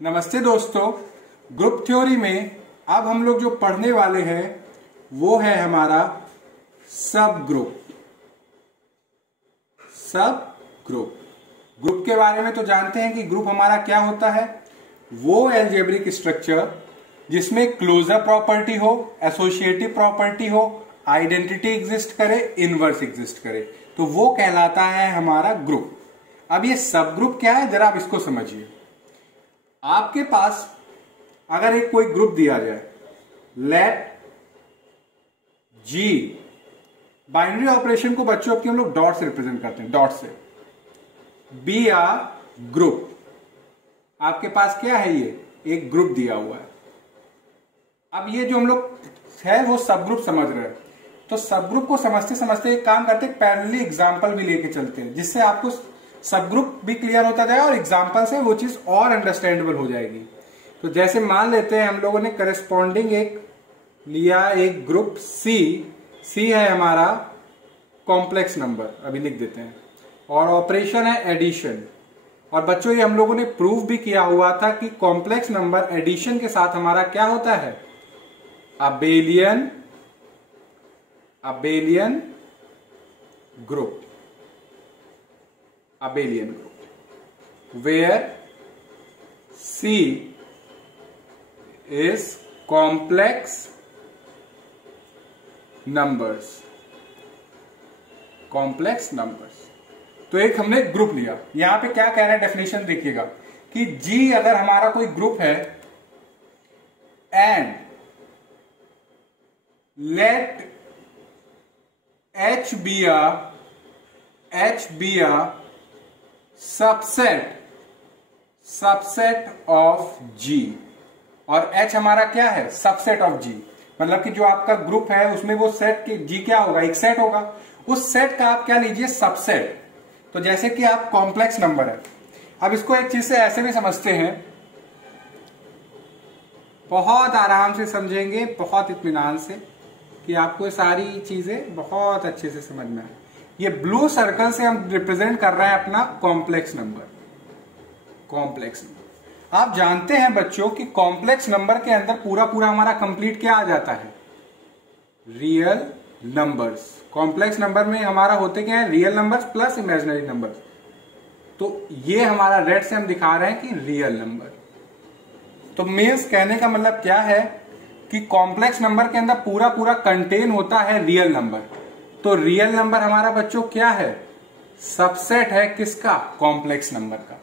नमस्ते दोस्तों, group theory में अब हम लोग जो पढ़ने वाले हैं वो है हमारा सब ग्रुप। ग्रुप के बारे में तो जानते हैं कि ग्रुप हमारा क्या होता है। वो एल्जेब्रिक स्ट्रक्चर जिसमें क्लोजर प्रॉपर्टी हो, एसोसिएटिव प्रॉपर्टी हो, आइडेंटिटी एग्जिस्ट करे, इनवर्स एग्जिस्ट करे, तो वो कहलाता है हमारा ग्रुप। अब ये सब ग्रुप क्या है, जरा आप इसको समझिए। आपके पास अगर एक कोई ग्रुप दिया जाए, लेट जी, बाइनरी ऑपरेशन को बच्चों अब हम लोग डॉट से रिप्रेजेंट करते हैं, डॉट से, बी आ ग्रुप। आपके पास क्या है, ये एक ग्रुप दिया हुआ है। अब ये जो हम लोग है वो सब ग्रुप समझ रहे हैं, तो सब ग्रुप को समझते समझते एक काम करते हैं, पैरेलली एग्जांपल भी लेके चलते हैं, जिससे आपको सब ग्रुप भी क्लियर होता जाए और एग्जांपल से वो चीज और अंडरस्टैंडेबल हो जाएगी। तो जैसे मान लेते हैं हम लोगों ने करस्पॉन्डिंग एक लिया, एक ग्रुप सी है हमारा कॉम्प्लेक्स नंबर, अभी लिख देते हैं, और ऑपरेशन है एडिशन। और बच्चों ये हम लोगों ने प्रूव भी किया हुआ था कि कॉम्प्लेक्स नंबर एडिशन के साथ हमारा क्या होता है, abelian group, where C is complex numbers। तो एक हमने ग्रुप लिया, यहां पे क्या कह रहा है डेफिनेशन देखिएगा कि G अगर हमारा कोई ग्रुप है and let H be a subset of G, और H हमारा क्या है, सबसेट ऑफ G। मतलब कि जो आपका ग्रुप है उसमें वो सेट की G क्या होगा, एक सेट होगा, उस सेट का आप क्या लीजिए, सबसेट। तो जैसे कि आप कॉम्प्लेक्स नंबर है, अब इसको एक चीज से ऐसे भी समझते हैं, बहुत आराम से समझेंगे, बहुत इत्मीनान से, कि आपको ये सारी चीजें बहुत अच्छे से समझ में आए। ये ब्लू सर्कल से हम रिप्रेजेंट कर रहे हैं अपना कॉम्प्लेक्स नंबर। आप जानते हैं बच्चों कि कॉम्प्लेक्स नंबर के अंदर पूरा हमारा कंप्लीट क्या आ जाता है, रियल नंबर्स। कॉम्प्लेक्स नंबर में हमारा होते क्या है, real numbers plus imaginary numbers. तो ये हमारा रेड से हम दिखा रहे हैं कि रियल नंबर। तो मीन्स कहने का मतलब क्या है कि कॉम्प्लेक्स नंबर के अंदर पूरा कंटेन होता है रियल नंबर। तो रियल नंबर हमारा बच्चों क्या है, सबसेट है किसका, कॉम्प्लेक्स नंबर का।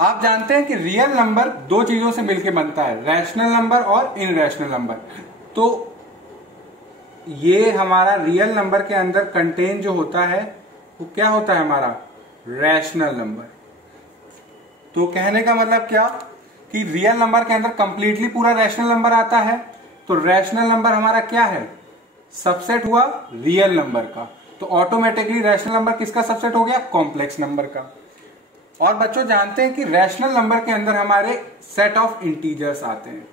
आप जानते हैं कि रियल नंबर दो चीजों से मिलकर बनता है, रैशनल नंबर और इनरैशनल नंबर। तो ये हमारा रियल नंबर के अंदर कंटेन जो होता है वो क्या होता है, हमारा रैशनल नंबर। तो कहने का मतलब क्या कि रियल नंबर के अंदर कंप्लीटली पूरा रैशनल नंबर आता है। तो रैशनल नंबर हमारा क्या है, सबसेट हुआ रियल नंबर का। तो ऑटोमेटिकली रैशनल नंबर किसका सबसेट हो गया, कॉम्प्लेक्स नंबर का। और बच्चों जानते हैं कि रैशनल नंबर के अंदर हमारे सेट ऑफ इंटीजर्स आते हैं।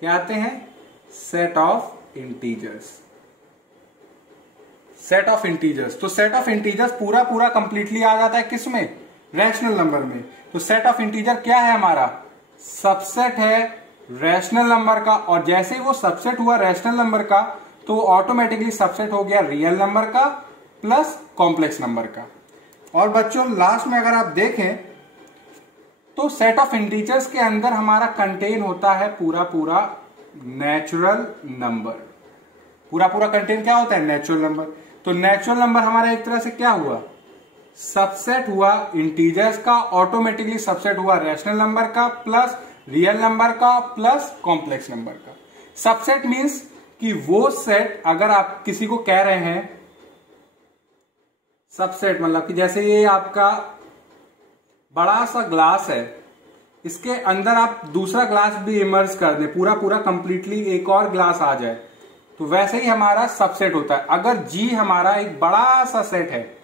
क्या आते हैं, सेट ऑफ इंटीजर्स। तो सेट ऑफ इंटीजर्स पूरा कंप्लीटली आ जाता है किसमें, रैशनल नंबर में। तो सेट ऑफ इंटीजर क्या है हमारा, सबसेट है रैशनल नंबर का। और जैसे ही वो सबसेट हुआ रैशनल नंबर का, तो ऑटोमेटिकली सबसेट हो गया रियल नंबर का प्लस कॉम्प्लेक्स नंबर का। और बच्चों लास्ट में अगर आप देखें तो सेट ऑफ इंटीजर्स के अंदर हमारा कंटेन होता है पूरा नेचुरल नंबर। पूरा कंटेन क्या होता है, नेचुरल नंबर। तो नेचुरल नंबर हमारा एक तरह से क्या हुआ, सबसेट हुआ इंटीजर्स का, ऑटोमेटिकली सबसेट हुआ रैशनल नंबर का प्लस रियल नंबर का प्लस कॉम्प्लेक्स नंबर का। सबसेट मीन्स कि वो सेट, अगर आप किसी को कह रहे हैं सबसेट, मतलब कि जैसे ये आपका बड़ा सा ग्लास है, इसके अंदर आप दूसरा ग्लास भी इमर्ज कर दें, पूरा कंप्लीटली एक और ग्लास आ जाए, तो वैसे ही हमारा सबसेट होता है। अगर जी हमारा एक बड़ा सा सेट है,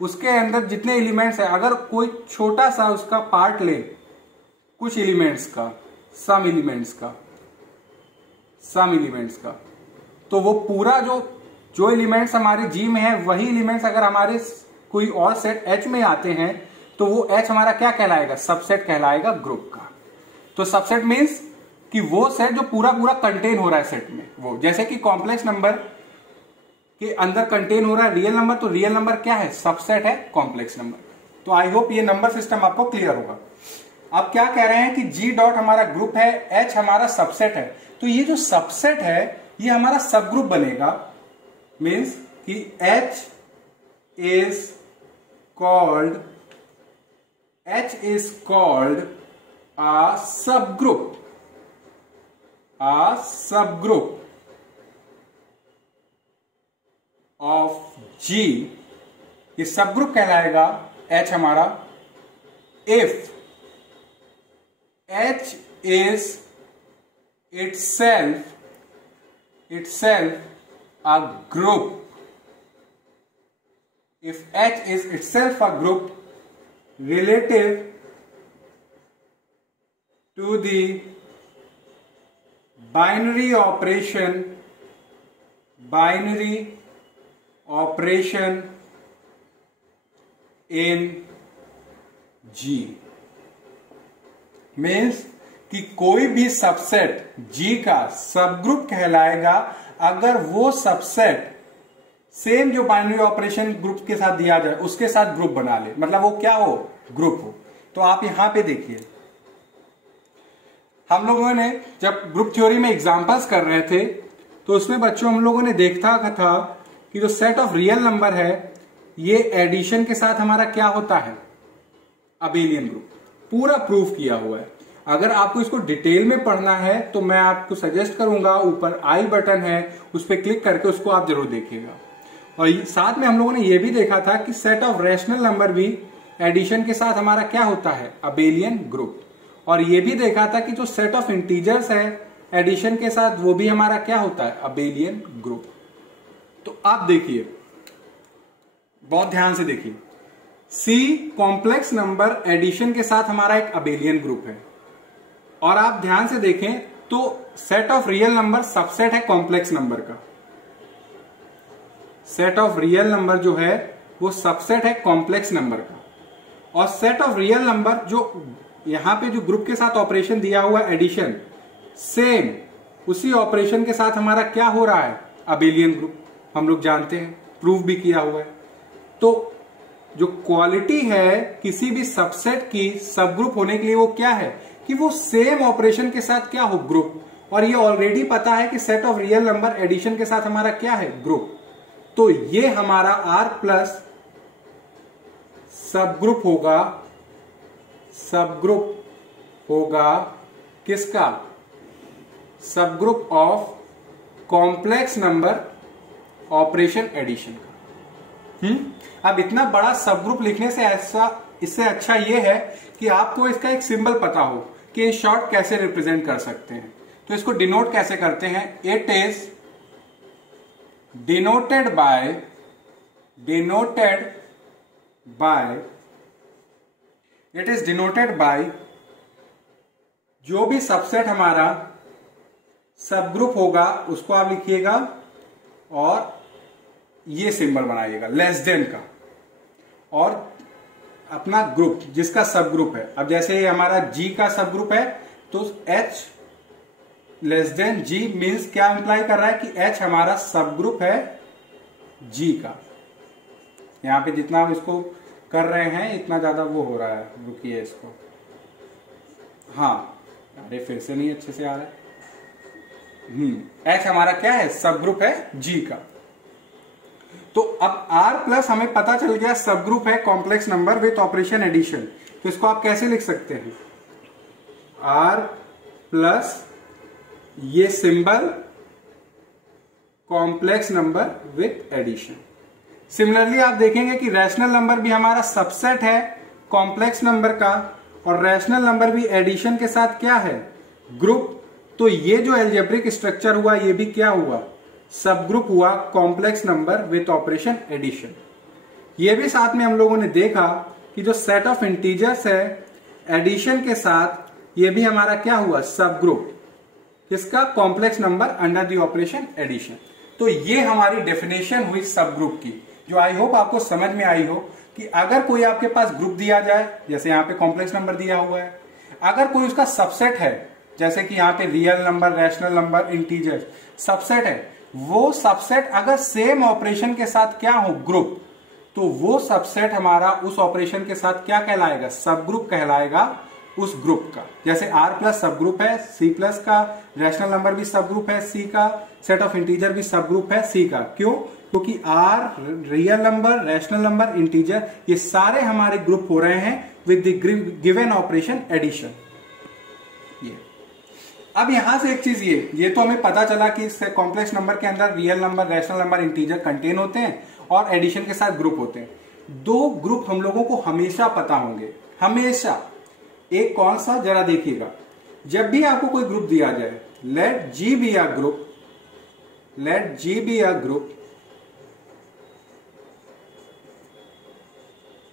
उसके अंदर जितने एलिमेंट्स है, अगर कोई छोटा सा उसका पार्ट ले, कुछ एलिमेंट्स का, सम एलिमेंट्स का, तो वो पूरा जो एलिमेंट्स हमारे जी में है, वही एलिमेंट्स अगर हमारे कोई और सेट एच में आते हैं तो वो H हमारा क्या कहलाएगा, सबसेट कहलाएगा ग्रुप का। तो सबसेट मीन्स कि वो सेट जो पूरा पूरा कंटेन हो रहा है सेट में, वो जैसे कि कॉम्प्लेक्स नंबर के अंदर कंटेन हो रहा है रियल नंबर, तो रियल नंबर क्या है, सबसेट है कॉम्प्लेक्स नंबर। तो आई होप ये नंबर सिस्टम आपको क्लियर होगा। अब क्या कह रहे हैं कि G डॉट हमारा ग्रुप है, H हमारा सबसेट है, तो ये जो सबसेट है ये हमारा सब ग्रुप बनेगा। मीन्स कि H is called a subgroup, of G, ये सब ग्रुप कहलाएगा H हमारा if H is itself a group, if H is itself a group relative to the binary operation in G, means कि कोई भी subset G का सब group कहलाएगा अगर वो सबसेट सेम जो बाइनरी ऑपरेशन ग्रुप के साथ दिया जाए उसके साथ ग्रुप बना ले, मतलब वो क्या हो, ग्रुप हो। तो आप यहां पे देखिए, हम लोगों ने जब ग्रुप थ्योरी में एग्जांपल्स कर रहे थे तो उसमें बच्चों हम लोगों ने देखा था कि जो सेट ऑफ रियल नंबर है ये एडिशन के साथ हमारा क्या होता है, अबेलियन ग्रुप। पूरा प्रूफ किया हुआ है। अगर आपको इसको डिटेल में पढ़ना है तो मैं आपको सजेस्ट करूंगा, ऊपर आई बटन है उस पर क्लिक करके उसको आप जरूर देखिएगा। और साथ में हम लोगों ने यह भी देखा था कि सेट ऑफ रैशनल नंबर भी एडिशन के साथ हमारा क्या होता है, अबेलियन ग्रुप। और यह भी देखा था कि जो सेट ऑफ इंटीजर्स है एडिशन के साथ वो भी हमारा क्या होता है, अबेलियन ग्रुप। तो आप देखिए, बहुत ध्यान से देखिए, C कॉम्प्लेक्स नंबर एडिशन के साथ हमारा एक अबेलियन ग्रुप है। और आप ध्यान से देखें तो set of real number subset है कॉम्प्लेक्स नंबर का। सेट ऑफ रियल नंबर जो है वो सबसेट है कॉम्प्लेक्स नंबर का। और सेट ऑफ रियल नंबर जो यहां पे जो ग्रुप के साथ ऑपरेशन दिया हुआ है एडिशन, सेम उसी ऑपरेशन के साथ हमारा क्या हो रहा है, अबेलियन ग्रुप। हम लोग जानते हैं, प्रूफ भी किया हुआ है। तो जो क्वालिटी है किसी भी सबसेट की सब ग्रुप होने के लिए वो क्या है कि वो सेम ऑपरेशन के साथ क्या हो, ग्रुप। और ये ऑलरेडी पता है कि set of real number addition के साथ हमारा क्या है, ग्रुप। तो ये हमारा R प्लस सब ग्रुप होगा किसका, subgroup of complex number operation addition का। अब इतना बड़ा सब ग्रुप लिखने से इससे अच्छा ये है कि आपको इसका एक सिंबल पता हो कि इन शॉर्ट कैसे रिप्रेजेंट कर सकते हैं। तो इसको डिनोट कैसे करते हैं, इट इज डिनोटेड बाय जो भी सबसेट हमारा सब ग्रुप होगा उसको आप लिखिएगा और ये सिंबल बनाइएगा लेस देन का, और अपना ग्रुप जिसका सब ग्रुप है। अब जैसे ये हमारा G का सब ग्रुप है तो H less than G means क्या इंप्लाई कर रहा है कि H हमारा सब ग्रुप है G का। यहां पे जितना हम इसको कर रहे हैं इतना ज्यादा वो हो रहा है, रुकिए इसको, हाँ अरे फिर से नहीं अच्छे से आ रहा है। H हमारा क्या है, सब ग्रुप है G का। तो अब R प्लस हमें पता चल गया सब ग्रुप है complex number with operation addition. तो इसको आप कैसे लिख सकते हैं, R प्लस ये symbol complex number with addition. Similarly आप देखेंगे कि रैशनल नंबर भी हमारा सबसेट है कॉम्प्लेक्स नंबर का, और रैशनल नंबर भी एडिशन के साथ क्या है, ग्रुप। तो ये जो एल्जेब्रिक स्ट्रक्चर हुआ ये भी क्या हुआ, सब ग्रुप हुआ complex number with operation addition. ये भी साथ में हम लोगों ने देखा कि जो सेट ऑफ इंटीजर्स है एडिशन के साथ ये भी हमारा क्या हुआ, सब ग्रुप किसका, complex number under the operation addition. तो ये हमारी डेफिनेशन हुई सब ग्रुप की, जो आई होप आपको समझ में आई हो। कि अगर कोई आपके पास ग्रुप दिया जाए, जैसे यहाँ पे कॉम्प्लेक्स नंबर दिया हुआ है, अगर कोई उसका सबसेट है, जैसे कि यहाँ पे real number, rational number, integer subset है, वो सबसेट अगर सेम ऑपरेशन के साथ क्या हो ग्रुप, तो वो सबसेट हमारा उस ऑपरेशन के साथ क्या कहलाएगा, सब ग्रुप कहलाएगा उस ग्रुप का। जैसे R प्लस सब ग्रुप है C प्लस का, रैशनल नंबर भी सब ग्रुप है C का, सेट ऑफ इंटीजर भी सब ग्रुप है C का। क्यों? क्योंकि R, real number, rational number, integer, ये सारे हमारे ग्रुप हो रहे हैं with the given operation addition. ये अब यहां से एक चीज, ये तो हमें पता चला कि इस कॉम्प्लेक्स नंबर के अंदर real number, rational number, integer contain होते हैं और एडिशन के साथ ग्रुप होते हैं। दो ग्रुप हम लोगों को हमेशा पता होंगे, हमेशा। एक कौन सा, जरा देखिएगा, जब भी आपको कोई ग्रुप दिया जाए, let G be a group, let G be a group,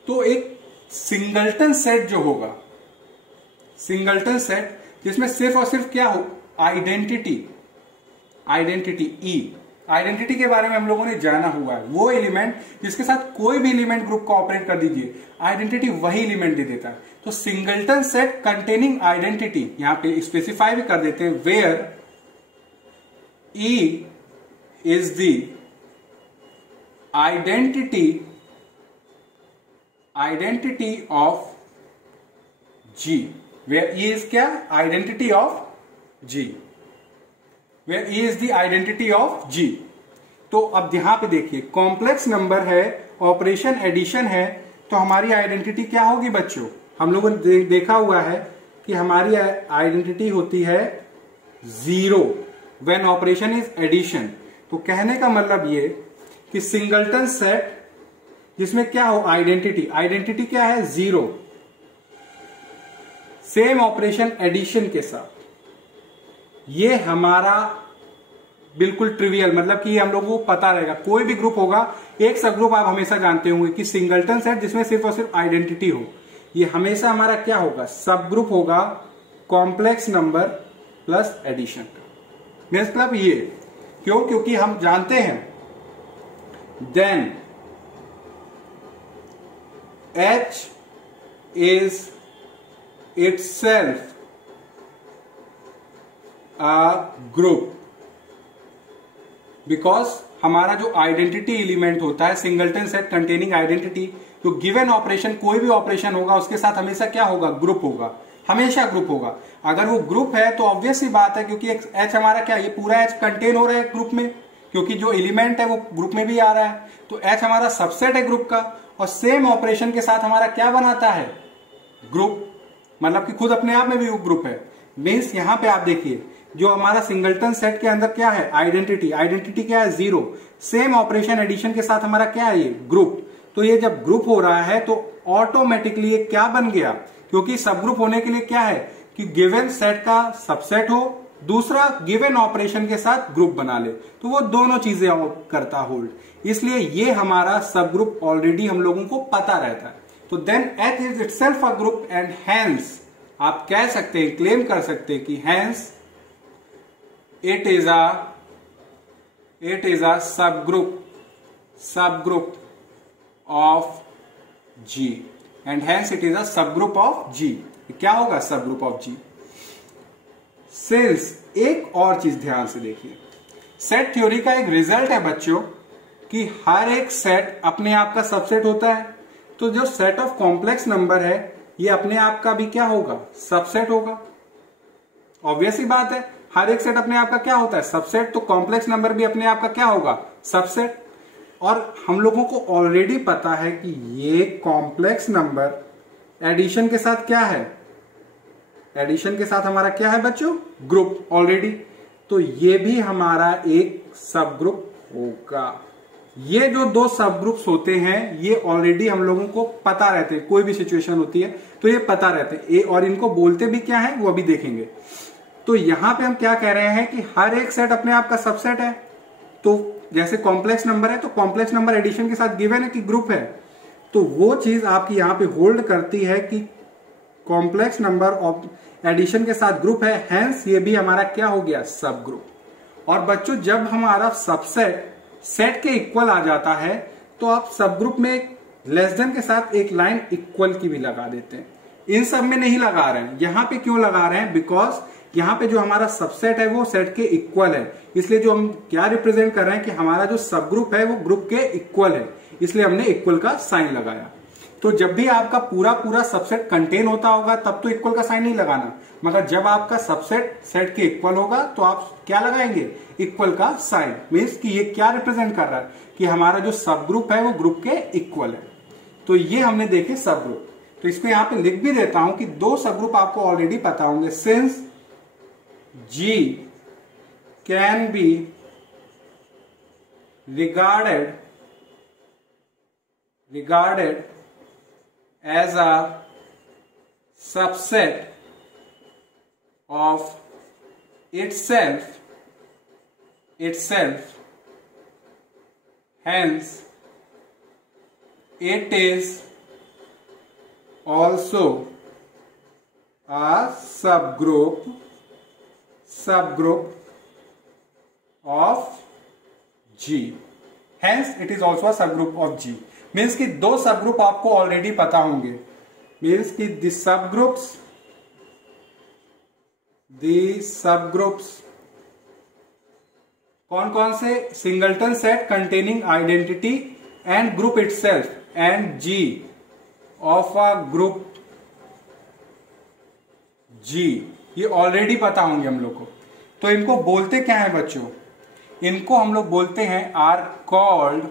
तो एक सिंगल्टन सेट जो होगा, सिंगल्टन सेट जिसमें सिर्फ और सिर्फ क्या हो, आइडेंटिटी, आइडेंटिटी E, आइडेंटिटी के बारे में हम लोगों ने जाना हुआ है। वो एलिमेंट जिसके साथ कोई भी एलिमेंट ग्रुप को ऑपरेट कर दीजिए, आइडेंटिटी वही एलिमेंट दे देता है। तो सिंगल्टन सेट कंटेनिंग आइडेंटिटी, यहां पे स्पेसिफाई भी कर देते हैं, where E is the identity of G, where E is क्या, identity of G, where E is the identity of G। तो अब यहां पे देखिए, कॉम्प्लेक्स नंबर है, ऑपरेशन एडिशन है, तो हमारी आइडेंटिटी क्या होगी बच्चों, हम लोगों ने देखा हुआ है कि हमारी आइडेंटिटी होती है 0 व्हेन ऑपरेशन इज एडिशन। तो कहने का मतलब ये कि सिंगल्टन सेट जिसमें क्या हो, आइडेंटिटी, आइडेंटिटी क्या है 0, सेम ऑपरेशन एडिशन के साथ, ये हमारा बिल्कुल ट्रिवियल, मतलब कि हम लोगों को पता रहेगा। कोई भी ग्रुप होगा, एक सब ग्रुप आप हमेशा जानते होंगे कि सिंगल्टन सेट जिसमें सिर्फ और सिर्फ आइडेंटिटी हो, ये हमेशा हमारा क्या होगा, सब ग्रुप होगा कॉम्प्लेक्स नंबर प्लस एडिशन का। मतलब ये क्यों, क्योंकि हम जानते हैं then H is itself a group, because हमारा जो आइडेंटिटी एलिमेंट होता है, सिंगल्टन सेट कंटेनिंग आइडेंटिटी, तो गिवन ऑपरेशन, कोई भी ऑपरेशन होगा उसके साथ हमेशा क्या होगा, ग्रुप होगा, हमेशा ग्रुप होगा। अगर वो ग्रुप है तो ऑब्वियस सी बात है, क्योंकि H हमारा क्या, ये पूरा H कंटेन हो रहा है ग्रुप में, क्योंकि जो एलिमेंट है वो ग्रुप में भी आ रहा है, तो H हमारा सबसेट है ग्रुप का, और सेम ऑपरेशन के साथ हमारा क्या बनाता है, ग्रुप, मतलब कि खुद अपने आप में भी वो ग्रुप है। मीन्स यहां पे आप देखिए, जो हमारा सिंगल्टन सेट के अंदर क्या है, आइडेंटिटी, आइडेंटिटी क्या है 0, सेम ऑपरेशन एडिशन के साथ हमारा क्या है, ये ग्रुप। तो ये जब ग्रुप हो रहा है तो ऑटोमेटिकली ये क्या बन गया, क्योंकि सब ग्रुप होने के लिए क्या है कि गिवन सेट का सबसेट हो, दूसरा गिवन ऑपरेशन के साथ ग्रुप बना ले, तो वो दोनों चीजें करता होल्ड, इसलिए ये हमारा सब ग्रुप ऑलरेडी हम लोगों को पता रहता है। तो then H is itself a group and hence आप कह सकते हैं, क्लेम कर सकते हैं कि हेंस इट इज अ सब group of G and hence it is a सब ग्रुप ऑफ G। क्या होगा, सब ग्रुप ऑफ G। सिंस, एक और चीज ध्यान से देखिए, सेट थ्योरी का एक रिजल्ट है बच्चों कि हर एक सेट अपने आप का सबसेट होता है, तो जो सेट ऑफ कॉम्प्लेक्स नंबर है ये अपने आप का भी क्या होगा, सबसेट होगा। ऑब्वियस ही बात है, हर एक सेट अपने आप का क्या होता है, सबसेट, तो कॉम्प्लेक्स नंबर भी अपने आप का क्या होगा, सबसेट। और हम लोगों को ऑलरेडी पता है कि ये कॉम्प्लेक्स नंबर एडिशन के साथ क्या है, एडिशन के साथ हमारा क्या है बच्चों, ग्रुप ऑलरेडी, तो ये भी हमारा एक सब ग्रुप होगा। ये जो दो सब ग्रुप्स होते हैं ये ऑलरेडी हम लोगों को पता रहते हैं, कोई भी सिचुएशन होती है तो ये पता रहते हैं, और इनको बोलते भी क्या है वो अभी देखेंगे। तो यहां पे हम क्या कह रहे हैं कि हर एक सेट अपने आप का सबसेट है, तो जैसे कॉम्प्लेक्स नंबर है तो कॉम्प्लेक्स नंबर एडिशन के साथ गिवन है कि ग्रुप है, तो वो चीज आपकी यहां पे होल्ड करती है कि कॉम्प्लेक्स नंबर ऑफ एडिशन के साथ ग्रुप है, हेंस ये भी हमारा क्या हो गया, सब ग्रुप। और बच्चों जब हमारा सबसेट सेट के इक्वल आ जाता है तो आप सब ग्रुप में लेस देन के साथ एक लाइन इक्वल की भी लगा देते हैं। इन सब में नहीं लगा रहे हैं, यहां पे क्यों लगा रहे हैं? बिकॉज यहां पे जो हमारा सबसेट है वो सेट के इक्वल है, इसलिए जो हम क्या रिप्रेजेंट कर रहे हैं कि हमारा जो सब ग्रुप है वो ग्रुप के इक्वल है, इसलिए हमने इक्वल का साइन लगाया। तो जब भी आपका पूरा पूरा सबसेट कंटेन होता होगा तब तो इक्वल का साइन नहीं लगाना, मगर जब आपका सबसेट सेट के इक्वल होगा तो आप क्या लगाएंगे? इक्वल का साइन। मीन्स कि ये क्या रिप्रेजेंट कर रहा है कि हमारा जो सब ग्रुप है वो ग्रुप के इक्वल है। तो ये हमने देखे सब ग्रुप। तो इसको यहां पे लिख भी देता हूं कि दो सब ग्रुप आपको ऑलरेडी पता होंगे। Since G can be regarded as a subset of itself, hence it is also a subgroup of G. Hence it is also a subgroup of G. Means कि दो सबग्रुप आपको ऑलरेडी पता होंगे। Means कि the subgroups कौन कौन से? Singleton set containing identity and group itself and G of a group G, ये ऑलरेडी पता होंगे हम लोग को। तो इनको बोलते क्या है बच्चों? इनको हम लोग बोलते हैं आर कॉल्ड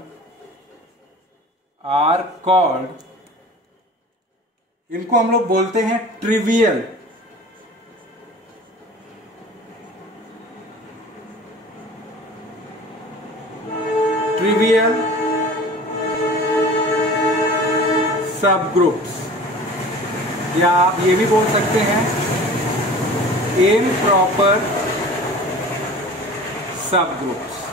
इनको हम लोग बोलते हैं ट्रिवियल सब ग्रुप्स, या आप ये भी बोल सकते हैं इम्प्रॉपर सबग्रुप्स।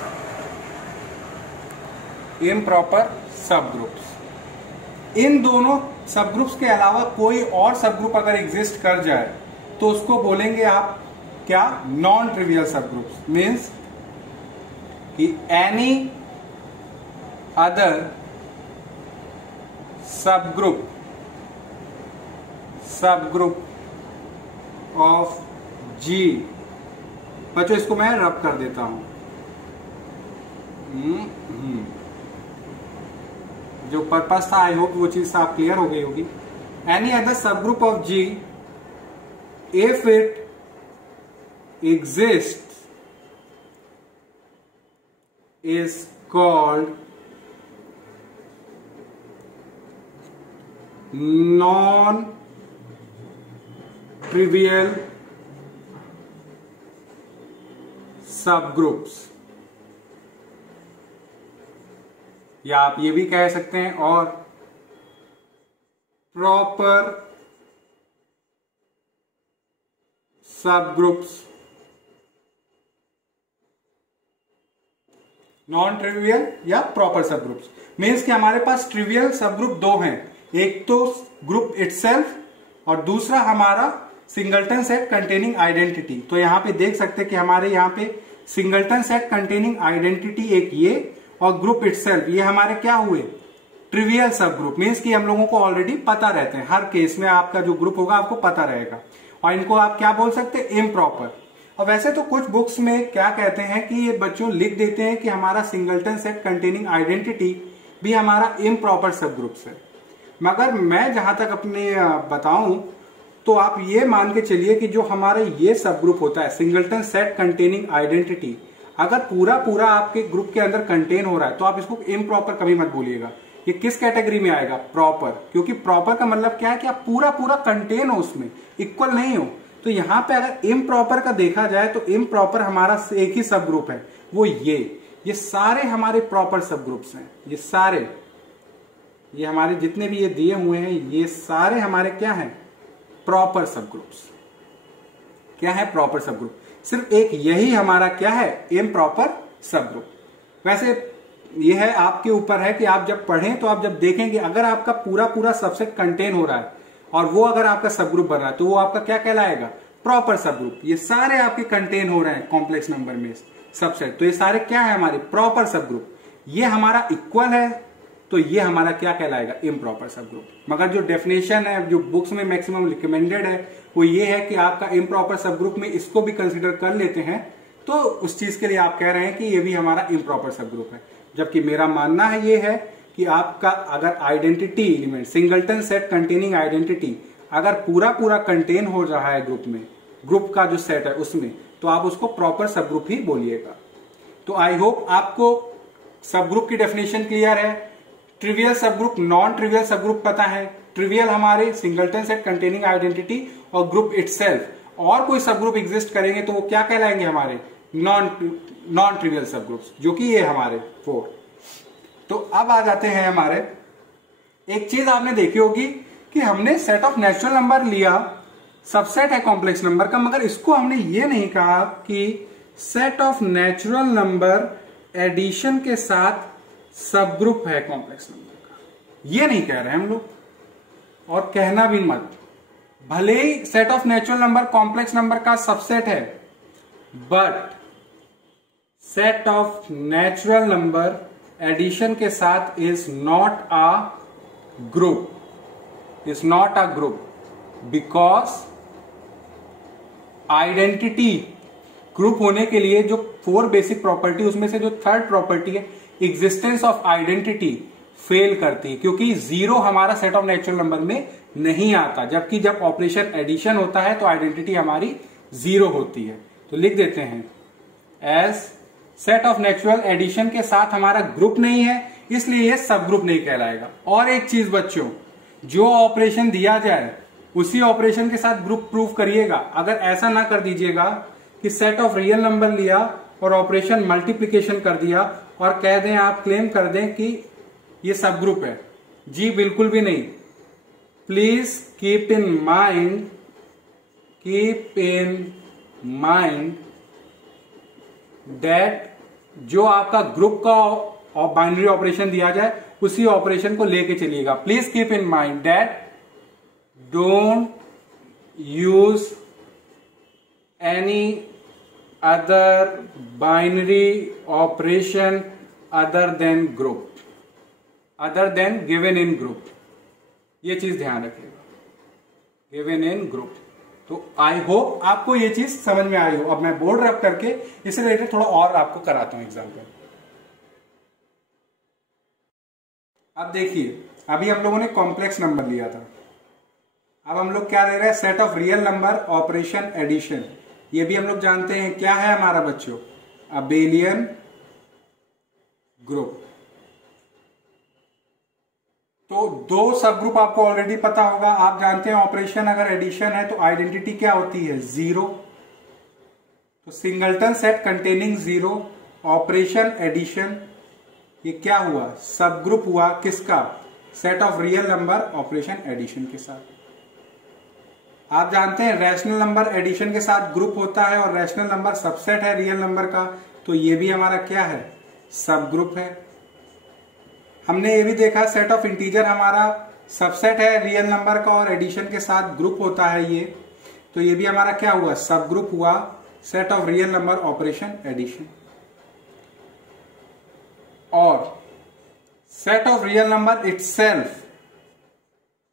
इन दोनों सबग्रुप्स के अलावा कोई और सबग्रुप अगर एग्जिस्ट कर जाए तो उसको बोलेंगे आप क्या? Non trivial subgroups. मीन्स कि any other subgroup of G, बच्चों इसको मैं रब कर देता हूं। जो पर्पस था आई होप वो चीज आप क्लियर हो गई होगी। Any other subgroup of G if it exist is called non trivial subgroups, या आप ये भी कह सकते हैं और प्रॉपर सबग्रुप्स। नॉन ट्रिवियल या प्रॉपर सबग्रुप्स मीन्स कि हमारे पास ट्रिवियल सबग्रुप दो हैं, एक तो ग्रुप इटसेल्फ और दूसरा हमारा सिंगलटन सेट कंटेनिंग आइडेंटिटी। तो यहां पे देख सकते हैं कि हमारे यहां पे सिंगलटन सेट कंटेनिंग आइडेंटिटी एक ये, और ग्रुप इटसेल्फ ये हमारे क्या हुए? ट्रिवियल सब ग्रुप। मीन्स कि हम लोगों को ऑलरेडी पता रहते हैं, हर केस में आपका जो ग्रुप होगा आपको पता रहेगा, और इनको आप क्या बोल सकते हैं? इम्प्रॉपर। और वैसे तो कुछ बुक्स में क्या कहते हैं कि ये बच्चों लिख देते हैं कि हमारा सिंगलटन सेट कंटेनिंग आइडेंटिटी भी हमारा इम्प्रॉपर सब ग्रुप्स है, मगर मैं जहां तक अपने बताऊं तो आप ये मान के चलिए कि जो हमारा ये सब ग्रुप होता है सिंगलटन सेट कंटेनिंग आइडेंटिटी, अगर पूरा पूरा आपके ग्रुप के अंदर कंटेन हो रहा है तो आप इसको इम्प्रॉपर कभी मत बोलिएगा। ये किस कैटेगरी में आएगा? प्रॉपर। क्योंकि प्रॉपर का मतलब क्या है कि आप पूरा पूरा कंटेन हो, उसमें इक्वल नहीं हो। तो यहां पे अगर इम्प्रॉपर का देखा जाए तो इम्प्रॉपर हमारा एक ही सब ग्रुप है, वो ये सारे हमारे प्रॉपर सब ग्रुप्स हैं। ये सारे, ये हमारे जितने भी ये दिए हुए हैं ये सारे हमारे क्या हैं? प्रॉपर सब ग्रुप्स। क्या है? प्रॉपर सब ग्रुप। सिर्फ एक यही हमारा क्या है? इम्प्रॉपर सब ग्रुप। वैसे ये है आपके ऊपर है कि आप जब पढ़ें तो आप जब देखेंगे अगर आपका पूरा पूरा सबसेट कंटेन हो रहा है और वो अगर आपका सब ग्रुप बन रहा है तो वो आपका क्या कहलाएगा? प्रॉपर सब ग्रुप। ये सारे आपके कंटेन हो रहे हैं कॉम्प्लेक्स नंबर में सबसेट, तो ये सारे क्या है? हमारे प्रॉपर सब ग्रुप। ये हमारा इक्वल है तो ये हमारा क्या कहलाएगा, इम्प्रॉपर सब ग्रुप। मगर जो डेफिनेशन है जो बुक्स में मैक्सिमम रिकमेंडेड है वो ये है कि आपका इम्प्रॉपर सब ग्रुप में इसको भी कंसिडर कर लेते हैं, तो उस चीज के लिए आप कह रहे हैं कि ये भी हमारा इम्प्रॉपर सब ग्रुप है। जबकि मेरा मानना है ये है कि आपका अगर identity element singleton set containing identity अगर पूरा पूरा कंटेन हो रहा है ग्रुप में, ग्रुप का जो सेट है उसमें, तो आप उसको प्रॉपर सब ग्रुप ही बोलिएगा। तो आई होप आपको सब ग्रुप की डेफिनेशन क्लियर है। ट्रिवियल सब ग्रुप, नॉन ट्रिवियल सब ग्रुप पता है। ट्रिवियल हमारे सिंगलटन सेट कंटेनिंग आइडेंटिटी और ग्रुप इटसेल्फ। और कोई सब ग्रुप एग्जिस्ट करेंगे तो वो क्या कहलाएंगे, हमारे नॉन ट्रिवियल सब ग्रुप्स, जो कि ये हमारे 4। तो अब आ जाते हैं हमारे, एक चीज आपने देखी होगी कि हमने सेट ऑफ नेचुरल नंबर लिया, सबसेट है कॉम्प्लेक्स नंबर का, मगर इसको हमने ये नहीं कहा कि set of natural number addition के साथ सब ग्रुप है कॉम्प्लेक्स नंबर का, ये नहीं कह रहे हम लोग, और कहना भी मत। भले ही set of natural number complex number का सबसेट है, but set of natural number addition के साथ is not a group, is not a group, because identity group होने के लिए जो 4 बेसिक प्रॉपर्टी, उसमें से जो थर्ड प्रॉपर्टी है एग्जिस्टेंस ऑफ आइडेंटिटी, फेल करती है, क्योंकि 0 हमारा सेट ऑफ नेचुरल नंबर में नहीं आता। जबकि जब ऑपरेशन एडिशन होता है तो आइडेंटिटी हमारी 0 होती है। तो लिख देते हैं as set of natural addition के साथ हमारा ग्रुप नहीं है, इसलिए ये सब ग्रुप नहीं कहलाएगा। और एक चीज बच्चों, जो ऑपरेशन दिया जाए उसी ऑपरेशन के साथ ग्रुप प्रूव करिएगा। अगर ऐसा ना कर दीजिएगा कि सेट ऑफ रियल नंबर लिया और ऑपरेशन मल्टीप्लीकेशन कर दिया और कह दें, आप क्लेम कर दें कि ये सब ग्रुप है। जी बिल्कुल भी नहीं। Please keep in mind that जो आपका ग्रुप का बाइनरी ऑपरेशन दिया जाए उसी ऑपरेशन को लेके चलिएगा। Please keep in mind that don't use any other binary operation other than group, other than given in group. ये चीज ध्यान रखिएगा, गिवन इन ग्रुप। तो आई होप आपको ये चीज समझ में आई हो। अब मैं बोर्ड रब करके इससे रिलेटेड थोड़ा और आपको कराता हूं एग्जाम्पल। अब देखिए, अभी हम लोगों ने कॉम्प्लेक्स नंबर लिया था, अब हम लोग क्या ले रहे हैं, set of real number operation addition. ये भी हम लोग जानते हैं क्या है हमारा बच्चों, अबेलियन ग्रुप। तो 2 सब ग्रुप आपको ऑलरेडी पता होगा। आप जानते हैं ऑपरेशन अगर एडिशन है तो आइडेंटिटी क्या होती है, 0। तो singleton set containing 0 operation addition, ये क्या हुआ, सब ग्रुप हुआ किसका, set of real number operation addition के साथ। आप जानते हैं रैशनल नंबर एडिशन के साथ ग्रुप होता है और रैशनल नंबर सबसेट है रियल नंबर का, तो ये भी हमारा क्या है, सब ग्रुप है। हमने ये भी देखा सेट ऑफ इंटीजर हमारा सबसेट है रियल नंबर का और एडिशन के साथ ग्रुप होता है ये, तो ये भी हमारा क्या हुआ, सब ग्रुप हुआ, set of real number operation addition. और set of real number itself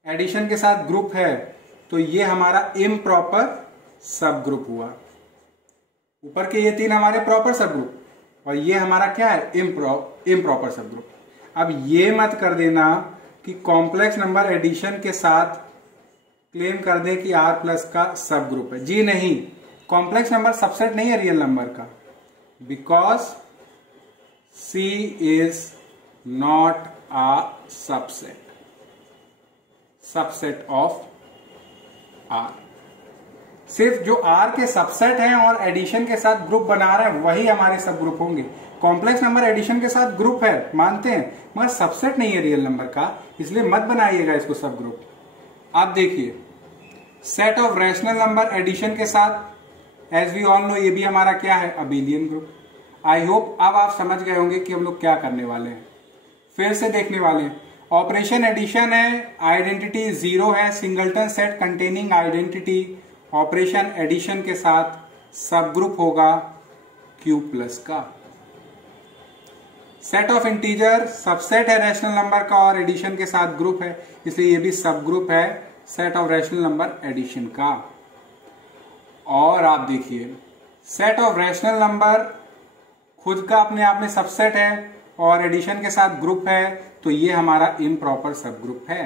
addition के साथ ग्रुप है, तो ये हमारा इम्प्रॉपर सब ग्रुप हुआ। ऊपर के ये 3 हमारे प्रॉपर सब ग्रुप और ये हमारा क्या है, इम्प्रॉपर सब ग्रुप। अब ये मत कर देना कि कॉम्प्लेक्स नंबर एडिशन के साथ क्लेम कर दे कि R प्लस का सब ग्रुप है। जी नहीं, कॉम्प्लेक्स नंबर सबसेट नहीं है रियल नंबर का, because C is not a subset of R। सिर्फ जो R के सबसेट हैं और एडिशन के साथ ग्रुप बना रहे हैं वही हमारे सब ग्रुप होंगे। कॉम्प्लेक्स नंबर एडिशन के साथ ग्रुप है मानते हैं, मगर सबसेट नहीं है रियल नंबर का, इसलिए मत बनाइएगा इसको सब ग्रुप। आप देखिए set of rational number addition के साथ एज वी ऑल नो ये भी हमारा क्या है, अबेलियन ग्रुप। आई होप अब आप समझ गए होंगे कि हम लोग क्या करने वाले हैं। फिर से देखने वाले हैं, ऑपरेशन एडिशन है, आइडेंटिटी 0 है, singleton set containing identity, operation addition के साथ सब ग्रुप होगा Q प्लस का। सेट ऑफ इंटीजर सबसेट है रैशनल नंबर का और एडिशन के साथ ग्रुप है, इसलिए ये भी सब ग्रुप है set of rational number addition का। और आप देखिए सेट ऑफ रैशनल नंबर खुद का अपने आप में सबसेट है और एडिशन के साथ ग्रुप है, तो ये हमारा इम्प्रॉपर सब ग्रुप है।